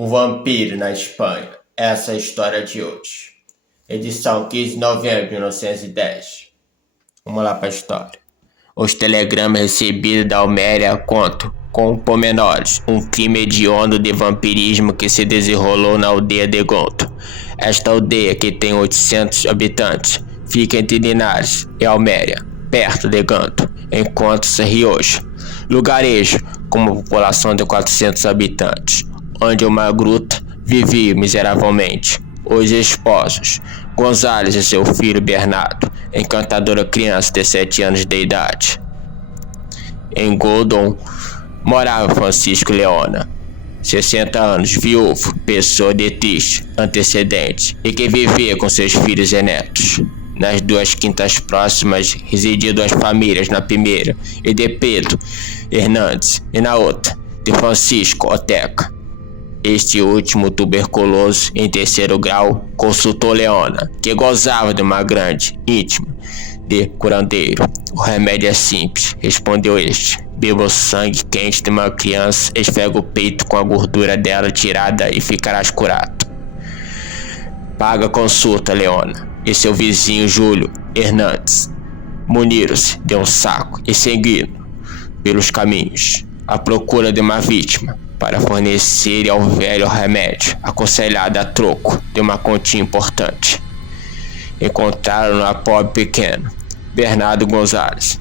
Um vampiro na Espanha. Essa é a história de hoje. Edição 15 de novembro de 1910. Vamos lá para a história. Os telegramas recebidos da Alméria contam, com pormenores, um crime hediondo de vampirismo que se desenrolou na aldeia de Gonto. Esta aldeia, que tem 800 habitantes, fica entre Linares e Alméria, perto de Ganto, encontra-se Rioja, lugarejo com uma população de 400 habitantes, onde uma gruta vivia miseravelmente. Os esposos, Gonzales e seu filho Bernardo, encantadora criança de 7 anos de idade. Em Goldon morava Francisco Leona, 60 anos, viúvo, pessoa de triste antecedentes e que vivia com seus filhos e netos. Nas 2 quintas próximas residiam 2 famílias, na primeira e de Pedro Hernandes e na outra de Francisco Oteca. Este último, tuberculoso em 3º grau, consultou Leona, que gozava de uma grande íntima de curandeiro. O remédio é simples, respondeu este. Beba o sangue quente de uma criança, esfrega o peito com a gordura dela tirada e ficarás curado. Paga a consulta, Leona. E seu vizinho Júlio Hernandes muniram-se de um saco e seguiram pelos caminhos à procura de uma vítima para fornecer ao velho remédio, aconselhado a troco de uma quantia importante. Encontraram a pobre pequeno, Bernardo Gonzales,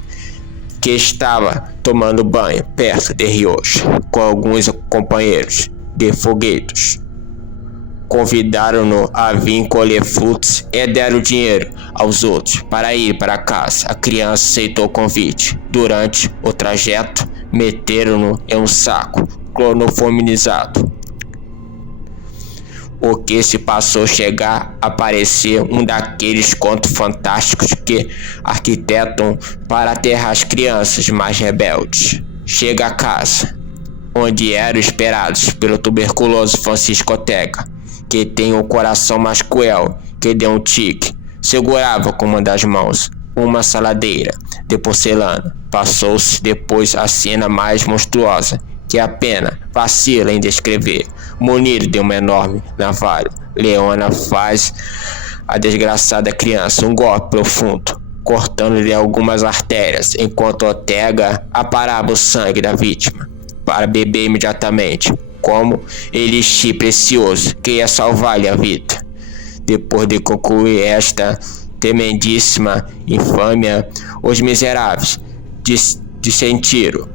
que estava tomando banho perto de Rioja, com alguns companheiros de foguetos. Convidaram-no a vir colher frutos e deram dinheiro aos outros para ir para casa. A criança aceitou o convite. Durante o trajeto, meteram-no em um saco cloroformizado. O que se passou chegar a parecer um daqueles contos fantásticos que arquitetam para aterrar as crianças mais rebeldes. Chega a casa, onde eram esperados pelo tuberculoso Francisco Oteca, que tem o coração mais cruel que deu um tique. Segurava com uma das mãos uma saladeira de porcelana. Passou-se depois a cena mais monstruosa, que a pena vacila em descrever. Munido de uma enorme navalha, Leona faz à desgraçada criança um golpe profundo, cortando-lhe algumas artérias, enquanto Ortega aparava o sangue da vítima para beber imediatamente, como elixir precioso que ia salvar-lhe a vida. Depois de concluir esta tremendíssima infâmia, os miseráveis dissentiram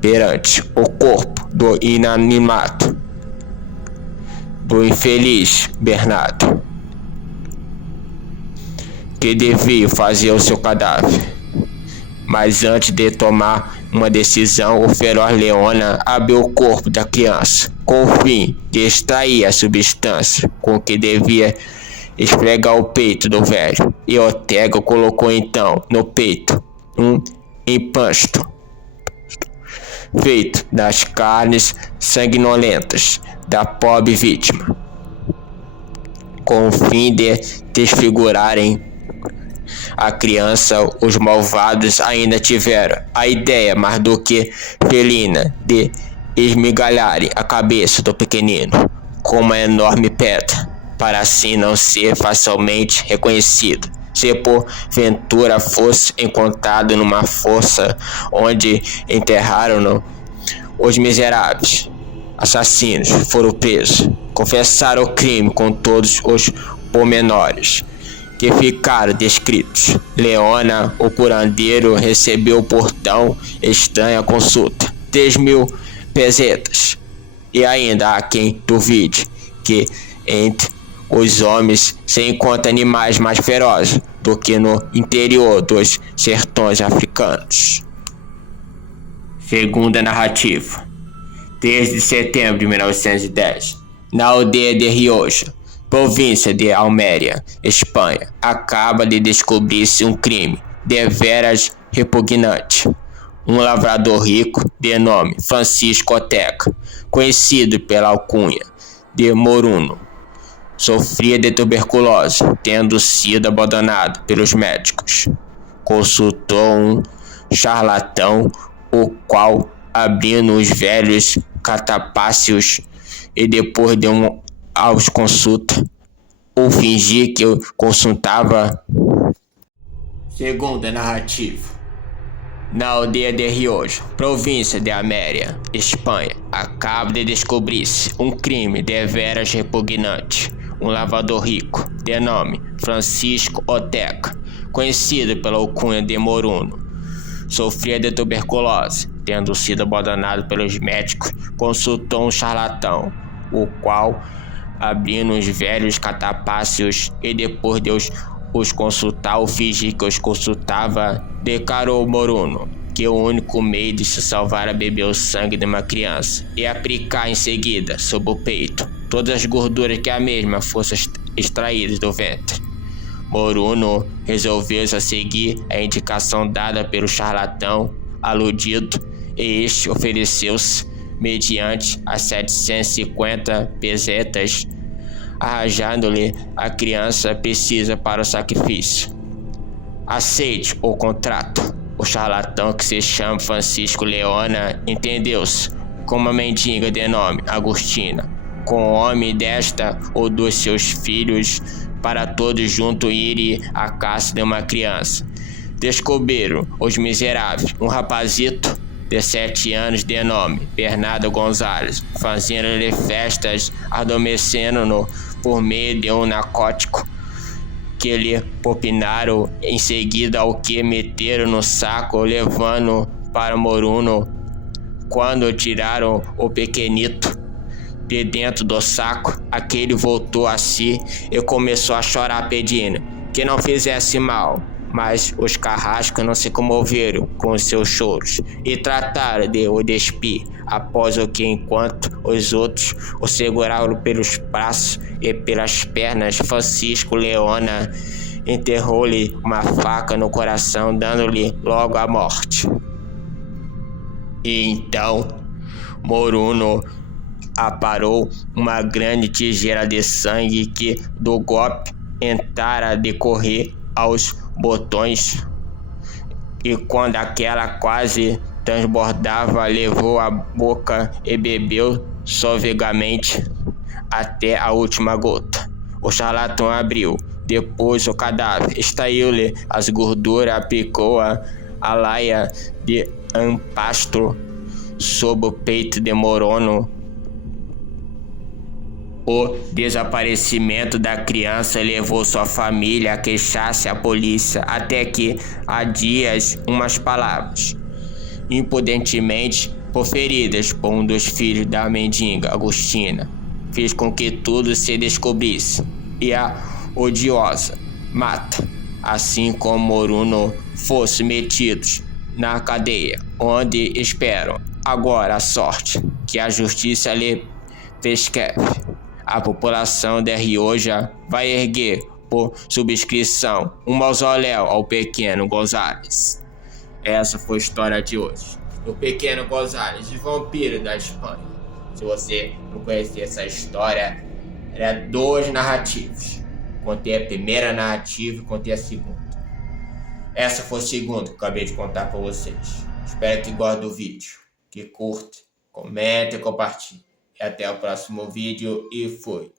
perante o corpo do inanimado do infeliz Bernardo, que devia fazer o seu cadáver. Mas antes de tomar uma decisão, o feroz Leona abriu o corpo da criança, com o fim de extrair a substância com que devia esfregar o peito do velho, e Ortega colocou então no peito um empasto feito das carnes sanguinolentas da pobre vítima, com o fim de desfigurarem a criança. Os malvados ainda tiveram a ideia mais do que felina de esmigalharem a cabeça do pequenino com uma enorme pedra, para assim não ser facilmente reconhecido, se porventura fosse encontrado numa fossa onde enterraram-no. Os miseráveis assassinos foram presos, confessaram o crime com todos os pormenores que ficaram descritos. Leona, o curandeiro, recebeu por tão estranha consulta 3.000 pesetas, e ainda há quem duvide que entre os homens se encontram animais mais ferozes do que no interior dos sertões africanos. Segunda narrativa. 3 de setembro de 1910. Na aldeia de Rioja, província de Alméria, Espanha, acaba de descobrir-se um crime deveras repugnante. Um lavrador rico, de nome Francisco Oteca, conhecido pela alcunha de Moruno, sofria de tuberculose, tendo sido abandonado pelos médicos. Consultou um charlatão, o qual, abrindo os velhos catapácios e depois de aos consulta, ou fingir que eu consultava. Segunda narrativa. Na aldeia de Rioja, província de Almeria, Espanha, acaba de descobrir-se um crime deveras repugnante. Um lavador rico, de nome Francisco Oteca, conhecido pela alcunha de Moruno, sofria de tuberculose. Tendo sido abandonado pelos médicos, consultou um charlatão, o qual, abrindo os velhos catapácios e depois de os consultar ou fingir que os consultava, declarou Moruno que o único meio de se salvar era beber o sangue de uma criança e aplicar em seguida, sob o peito, todas as gorduras que a mesma fossem extraídas do ventre. Moruno resolveu-se a seguir a indicação dada pelo charlatão aludido e este ofereceu-se, mediante as 750 pesetas, arranjando-lhe a criança precisa para o sacrifício. Aceite o contrato. O charlatão, que se chama Francisco Leona, entendeu-se com uma mendiga de nome Agostina, com o homem desta ou dos seus filhos, para todos juntos irem à caça de uma criança. Descobriram os miseráveis um rapazito de 7 anos de nome Bernardo Gonzalez, fazendo-lhe festas, adormecendo-no por meio de um narcótico que lhe propinaram, em seguida ao que meteram no saco, levando para Moruno. Quando tiraram o pequenito de dentro do saco, aquele voltou a si e começou a chorar, pedindo que não fizesse mal. Mas os carrascos não se comoveram com os seus choros e trataram de o despir, após o que, enquanto os outros o seguraram pelos braços e pelas pernas, Francisco Leona enterrou-lhe uma faca no coração, dando-lhe logo a morte. E então Moruno aparou uma grande tigela de sangue que, do golpe, entrara a decorrer aos botões, e quando aquela quase transbordava, levou à boca e bebeu sovegamente até a última gota. O charlatão abriu depois o cadáver, extraiu-lhe as gorduras, aplicou-a à laia de ampastro sob o peito de Moruno. O desaparecimento da criança levou sua família a queixar-se à polícia, até que, há dias, umas palavras impudentemente proferidas por um dos filhos da mendiga, Agostina, fez com que tudo se descobrisse, e a odiosa mata, assim como Moruno, fossem metidos na cadeia, onde esperam agora a sorte que a justiça lhe prescreve. A população de Rioja vai erguer, por subscrição, um mausoléu ao pequeno Gonzalez. Essa foi a história de hoje. O pequeno Gonzalez, o vampiro da Espanha. Se você não conhecia essa história, era 2 narrativas. Contei a primeira narrativa e contei a segunda. Essa foi a segunda que eu acabei de contar para vocês. Espero que gostem do vídeo, que curta, comente e compartilhe. E até o próximo vídeo e fui!